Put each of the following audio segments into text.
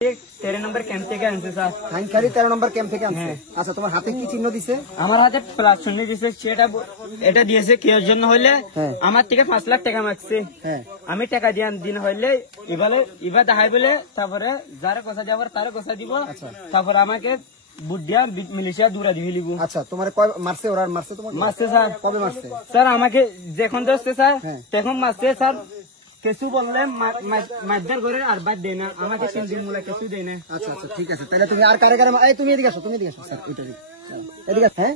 13 নম্বর camp থেকে আনছে sir. হাইনখালি 13 নম্বর camp থেকে আনছে। আচ্ছা, তোমার হাতে কি চিহ্ন দিছে? আমার হাতে প্লাস চিহ্ন দিয়েছে, সেটা এটা দিয়েছে কি এর জন্য হইলে আমার থেকে 5 লাখ টাকা মাগছে। আমি টাকা দিয়ে দিন হইলে এবার দেখাই বলে তারপরে যারা কথা যাবার তারা কথা দিব, তারপরে আমাকে বুট দিয়া মিলিশিয়া দূরা দিয়ে লিব। আচ্ছা, তোমার কয় মারছে? ওরা মারছে তোমাকে? মারছে স্যার। কবে মারছে? স্যার আমাকে যখন ধরছে স্যার তখন মারছে স্যার। কিছু বললে মারদার করে আর বাদ দেয় না, আমাকে 3 দিন মূলা কিছু দেয় না। আচ্ছা আচ্ছা, ঠিক আছে। তাহলে তুমি আর কারে কারে এই তুমি এদিকে আসো, স্যার এটা এদিকে। হ্যাঁ,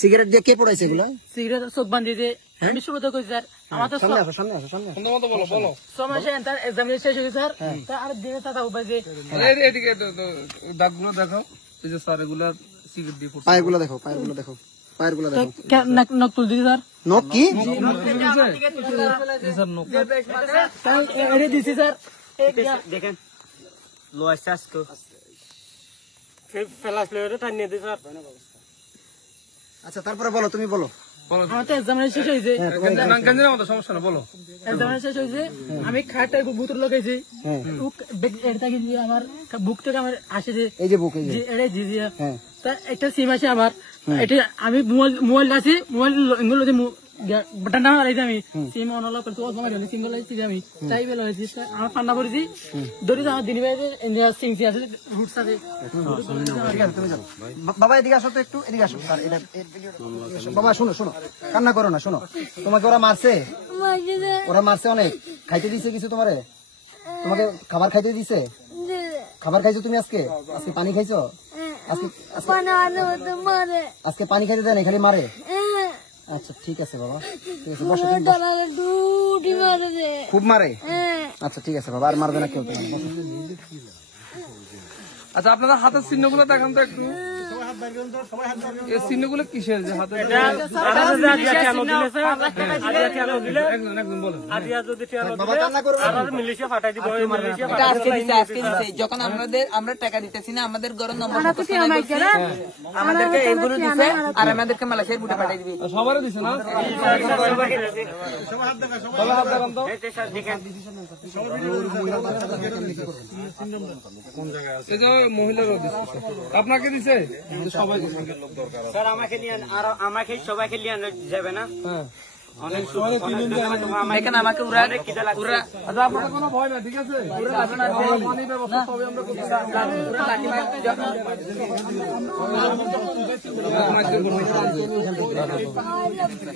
সিগারেট দিয়ে কে পড়াইছে এগুলো? সিগারেট চোখ বান্ধি দিয়ে আমি শুরু তো করি স্যার। আমার তো সামনে আসো, সামনে আসো, সামনে আসো। সমস্যা তার এক্সাম শেষ হয়েছে স্যার। তার আর দিনে তা উপায় যে এদিকে দাগগুলো দেখো, এই যে স্যার এগুলা সিগারেট দিয়ে পড়ছে। পায়েরগুলো দেখো, পায়েরগুলো দেখো, পায়েরগুলো দেখো। নখ তুল দিছি স্যার। নখ কি? এটা দিছি স্যার। দেখেন লোয়ার চাষ তো ফেলাস প্লেয়ারে টান নিয়ে দিছি স্যার। আচ্ছা, তারপরে বলো, তুমি বলো। আমার তো এক্সাম শেষ হয়েছে। সমস্যা না, বলো। এক্সাম শেষ হয়েছে, আমি খাটটা বুতর লাগাইছি। এটা কি আমার বুক থেকে আমার আসে যে এই যে বুক, এই যে এটা জিজিয়া। তা একটা সিম আছে আমার, এটা আমি মোবাইল আছে, মোবাইল বাটনটা মারাইছি আমি। সিম অন অফ করতে ওস মারি সিম লাগাইছি আমি। তাই বেলা হয়েছে আমার ঠান্ডা পড়েছি। দড়িতে আমার দিন বাইরে ইন্ডিয়া সিংসি আছে, রুটস আছে। ঠিক আছে, তুমি যাও। বাবা এদিকে আসো তো একটু, এদিকে আসো স্যার। এটা বাবা শোনো, শোনো, কান্না করো না, শোনো। তোমাকে ওরা মারছে? ওরা মারছে অনেক? খাইতে দিছে কিছু তোমারে? তোমাকে খাবার খাইতে দিছে? খাবার খাইছো তুমি আজকে? আজকে পানি খাইছো? আজকে পানি খাইতে দেন, খালি মারে? আচ্ছা, ঠিক আছে বাবা, ঠিক আছে, বসো। খুব মারে? আচ্ছা, ঠিক আছে বাবা, আর মারবে না কেউ। আচ্ছা, আপনাদের হাতের চিহ্নগুলো দেখান তো একটু। এই চিহ্নগুলো কিসের যে হাতে? যখন আমরা টাকা দিতেছি না, আমাদের ঘরের নম্বর আমাদেরকে এইগুলো দিছে, আর আমাদেরকে মালয়েশিয়ার বুটে পাঠাই দিবি। সবারও দিছে না? মহিলারাও দিচ্ছে। আপনাকে দিছে? সবাই স্যার আমাকে নিয়ে আর আমাকে সবাইকে নিয়ে যাবে না? আমাকে আচ্ছা, আপনার কোনো ভয় না, ঠিক আছে? পানি ব্যবস্থা সবই আমরা করছি।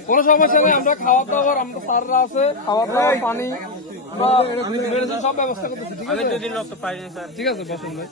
কোনো সমস্যা নেই, আমরা খাওয়া দাওয়ার, আমরা স্যাররা আছে, খাওয়া দাওয়া, পানি সব ব্যবস্থা করতেছি। ঠিক আছে, ঠিক আছে, বসুন ভাই।